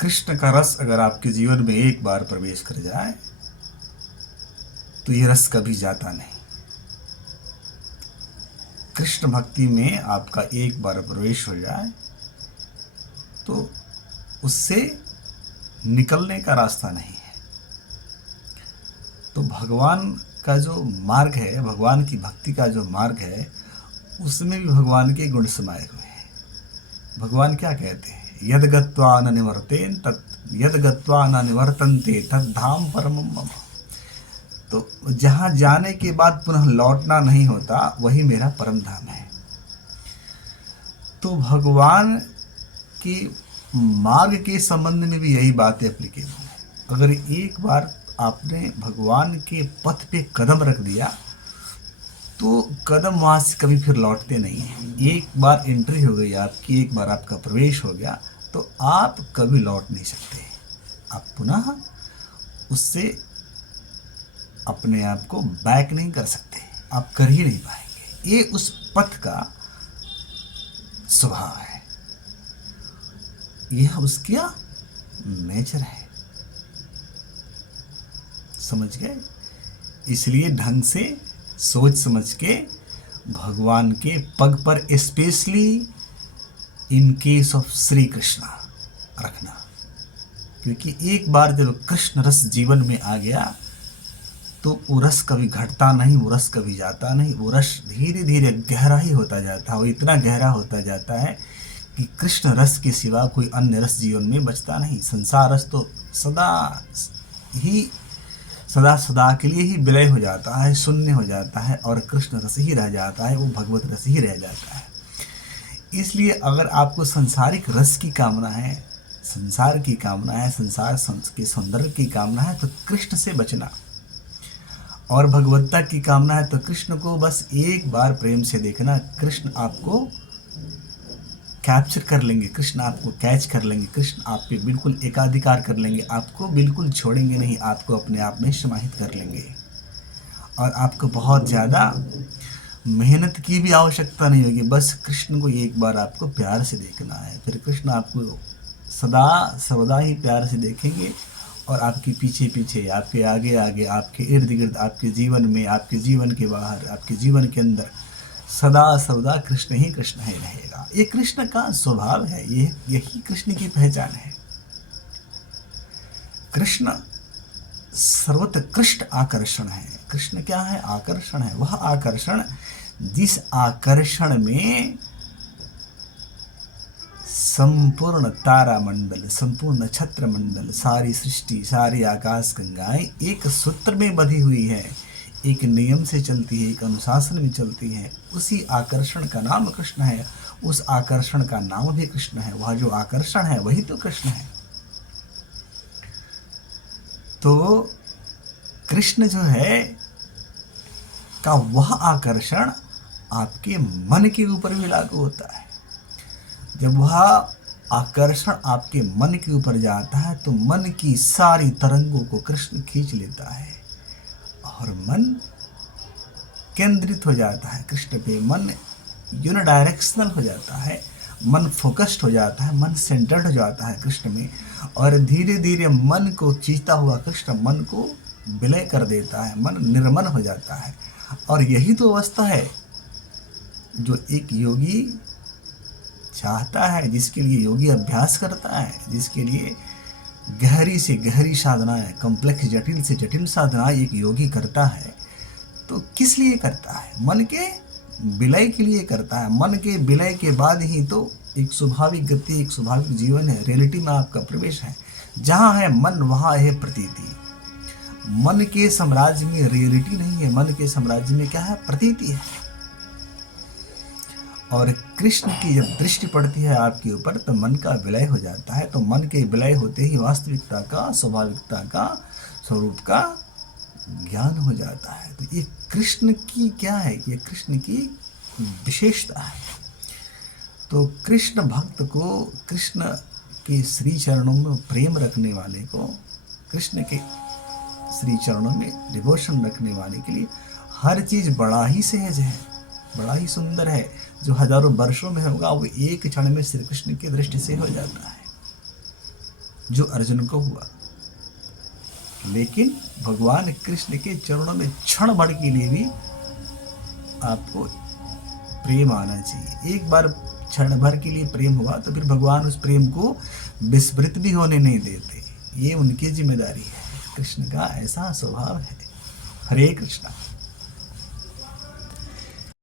कृष्ण का रस अगर आपके जीवन में एक बार प्रवेश कर जाए तो ये रस कभी जाता नहीं। कृष्ण भक्ति में आपका एक बार प्रवेश हो जाए तो उससे निकलने का रास्ता नहीं है। तो भगवान का जो मार्ग है, भगवान की भक्ति का जो मार्ग है, उसमें भी भगवान के गुण समाये हुए हैं। भगवान क्या कहते हैं? यद गत्वा न निवर्तेन तत् यद गत्वा न निवर्तन्ते तद्धाम परमं मम। तो जहाँ जाने के बाद पुनः लौटना नहीं होता वही मेरा परम धाम है। तो भगवान के मार्ग के संबंध में भी यही बातें एप्लीकेबल है। अगर एक बार आपने भगवान के पथ पे कदम रख दिया तो कदम वहाँ से कभी फिर लौटते नहीं हैं। एक बार एंट्री हो गई आपकी, एक बार आपका प्रवेश हो गया तो आप कभी लौट नहीं सकते। आप पुनः उससे अपने आप को बैक नहीं कर सकते, आप कर ही नहीं पाएंगे। ये उस पथ का स्वभाव है, यह उसका नेचर है। समझ गए? इसलिए ढंग से सोच समझ के भगवान के पग पर, specially in case of Shri Krishna, रखना। क्योंकि एक बार जब कृष्ण रस जीवन में आ गया तो वो रस कभी घटता नहीं, वो रस कभी जाता नहीं। वो रस धीरे धीरे गहरा ही होता जाता है। वो इतना गहरा होता जाता है कि कृष्ण रस के सिवा कोई अन्य रस जीवन में बचता नहीं। संसार रस तो सदा सदा के लिए ही विलय हो जाता है, शून्य हो जाता है, और कृष्ण रस ही रह जाता है, वो भगवत रस ही रह जाता है। इसलिए अगर आपको सांसारिक रस की कामना है, संसार की कामना है, संसार के सौंदर्य की कामना है, तो कृष्ण से बचना। और भगवत्ता की कामना है तो कृष्ण को बस एक बार प्रेम से देखना। कृष्ण आपको कैप्चर कर लेंगे, कृष्ण आपको कैच कर लेंगे, कृष्ण आप पे बिल्कुल एकाधिकार कर लेंगे, आपको बिल्कुल छोड़ेंगे नहीं, आपको अपने आप में समाहित कर लेंगे। और आपको बहुत ज़्यादा मेहनत की भी आवश्यकता नहीं होगी। बस कृष्ण को एक बार आपको प्यार से देखना है, फिर कृष्ण आपको सदा सर्वदा ही प्यार से देखेंगे और आपके पीछे पीछे, आपके आगे आगे, आपके इर्द गिर्द, आपके जीवन में, आपके जीवन के बाहर, आपके जीवन के अंदर सदा सर्वदा कृष्ण ही रहेगा। ये कृष्ण का स्वभाव है, यही कृष्ण की पहचान है। कृष्ण सर्वोत्कृष्ट आकर्षण है। कृष्ण क्या है? आकर्षण है। वह आकर्षण जिस आकर्षण में संपूर्ण तारामंडल, संपूर्ण नक्षत्र मंडल, सारी सृष्टि, सारी आकाश गंगाएं एक सूत्र में बंधी हुई है, एक नियम से चलती है, एक अनुशासन में चलती है। उसी आकर्षण का नाम कृष्ण है, उस आकर्षण का नाम भी कृष्ण है। वह जो आकर्षण है वही तो कृष्ण है। तो कृष्ण जो है का वह आकर्षण आपके मन के ऊपर भी लागू होता है। जब वह आकर्षण आपके मन के ऊपर जाता है तो मन की सारी तरंगों को कृष्ण खींच लेता है और मन केंद्रित हो जाता है कृष्ण पे। मन यूनिडायरेक्शनल हो जाता है, मन फोकस्ड हो जाता है, मन सेंटर्ड हो जाता है कृष्ण में। और धीरे धीरे मन को खींचता हुआ कृष्ण मन को विलय कर देता है, मन निर्मल हो जाता है। और यही तो अवस्था है जो एक योगी चाहता है, जिसके लिए योगी अभ्यास करता है, जिसके लिए गहरी से गहरी साधनाएं, कॉम्प्लेक्स जटिल से जटिल साधनाएं एक योगी करता है। तो किस लिए करता है? मन के विलय के लिए करता है। मन के विलय के बाद ही तो एक स्वाभाविक गति, एक स्वाभाविक जीवन है, रियलिटी में आपका प्रवेश है। जहाँ है मन वहाँ है प्रतीति। मन के साम्राज्य में रियलिटी नहीं है, मन के साम्राज्य में क्या है? प्रतीति है। और कृष्ण की जब दृष्टि पड़ती है आपके ऊपर तो मन का विलय हो जाता है। तो मन के विलय होते ही वास्तविकता का, स्वाभाविकता का, स्वरूप का ज्ञान हो जाता है। तो ये कृष्ण की क्या है? ये कृष्ण की विशेषता है। तो कृष्ण भक्त को, कृष्ण के श्री चरणों में प्रेम रखने वाले को, कृष्ण के श्री चरणों में डिवोशन रखने वाले के लिए हर चीज़ बड़ा ही सहज है, बड़ा ही सुंदर है। जो हजारों वर्षों में होगा वो एक क्षण में श्री कृष्ण की दृष्टि से हो जाता है। जो अर्जुन को हुआ। लेकिन भगवान कृष्ण के चरणों में क्षण भर के लिए भी आपको प्रेम आना चाहिए। एक बार क्षण भर के लिए प्रेम हुआ तो फिर भगवान उस प्रेम को विस्मृत भी होने नहीं देते। ये उनकी जिम्मेदारी है। कृष्ण का ऐसा स्वभाव है। हरे कृष्णा।